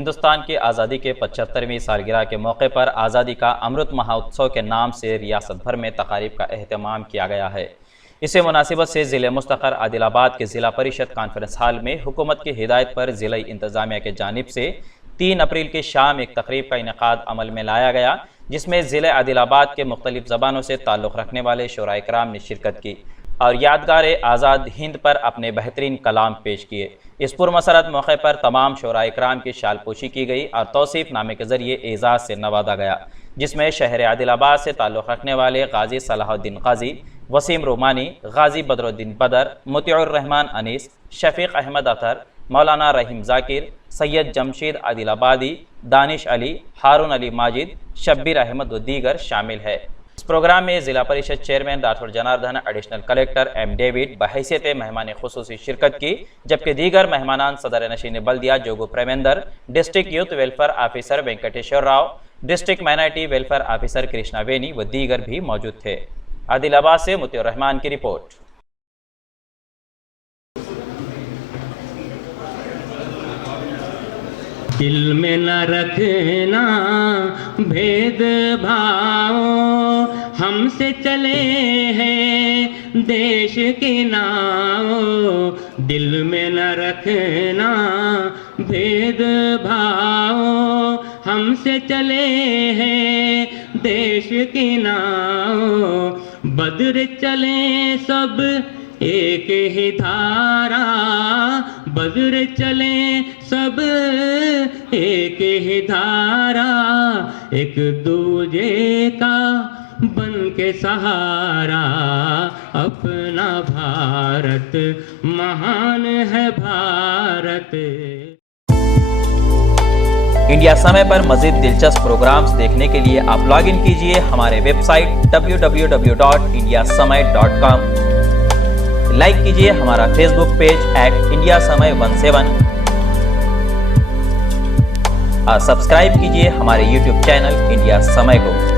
हिंदुस्तान की आज़ादी के 75वीं सालगिरह के मौके पर आज़ादी का अमृत महोत्सव के नाम से रियासत भर में तकारीब का एहतमाम किया गया है। इसी मुनासिबत से ज़िले मुस्तक़र आदिलाबाद के ज़िला परिषद कॉन्फ्रेंस हॉल में हुकूमत की हिदायत पर ज़िला इंतज़ामिया के जानिब से 3 अप्रैल की शाम एक तकरीब का इनेकाद अमल में लाया गया, जिसमें ज़िले आदिलाबाद के मुख्तलिफ ज़बानों से ताल्लुक़ रखने वाले शोराए किराम ने शिरकत की और यादगार आज़ाद हिंद पर अपने बेहतरीन कलाम पेश किए। इस पुरमसरत मौके पर तमाम शोराए किराम की शालपोशी की गई और तौसीफ़ नामे के ज़रिए एजाज़ से नवाजा गया, जिसमें शहर आदिलाबाद से ताल्लुक़ रखने वाले गाजी सलाहुद्दीन गाजी, वसीम रोमानी, गाजी बदरुद्दीन बदर, मुतीउर रहमान अनीस, शफीक अहमद अतर, मौलाना रहीम जाकिर, सैयद जमशीद आदिलाबादी, दानिश अली, हारून अली माजिद, शब्बीर अहमद व दीगर शामिल है। इस प्रोग्राम में ज़िला परिषद chairman Rathore Janardhan, additional collector M David बहैसियत मेहमान खुसूसी शिरकत की, जबकि दीगर मेहमानान सदर नशीन बल्दिया Jogu Premender, district youth welfare officer Venkateshwar Rao, district minority welfare officer Krishna Veni व दीगर भी मौजूद थे। आदिलाबाद से मुतीउर रहमान की रिपोर्ट। दिल में न रखना भेदभाव, हमसे चले हैं देश की नाव। दिल में न रखना भेदभाव, हमसे चले हैं देश की नाव। बद्र चले सब एक ही धारा, बद्र चले सब एक ही धारा। एक दूजे का बन के सहारा, अपना भारत महान है भारत। इंडिया समय पर मज़ीद दिलचस्प प्रोग्राम्स देखने के लिए आप लॉग इन कीजिए हमारे वेबसाइट www.indiasamay.com। लाइक कीजिए हमारा फेसबुक पेज @IndiaSamay17 और सब्सक्राइब कीजिए हमारे यूट्यूब चैनल इंडिया समय को।